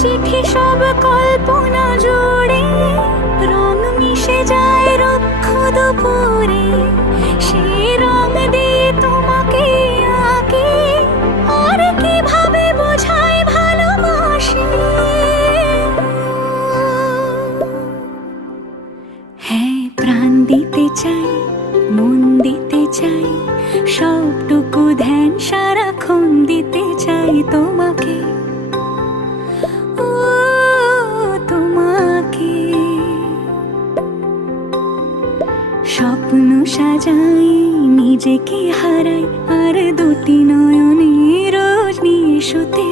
চিঠি সব কল্পনা জুড়ে, রং মিশে যায় রুক্ষ দুপুরে, সেই রং দিয়ে তোমাকে আঁকি, আর কিভাবে বোঝাই ভালোবাসি। হ্যাঁ, প্রাণ দিতে চাই, মন দিতে চাই, সবটুকু ধ্যান সারাক্ষণ দিতে চাই তোমাকে, ও তোমাকে। স্বপ্ন সাজাই, নিজেকে হারাই, আর দুটি নয়নে রোজ নিয়ে শুতে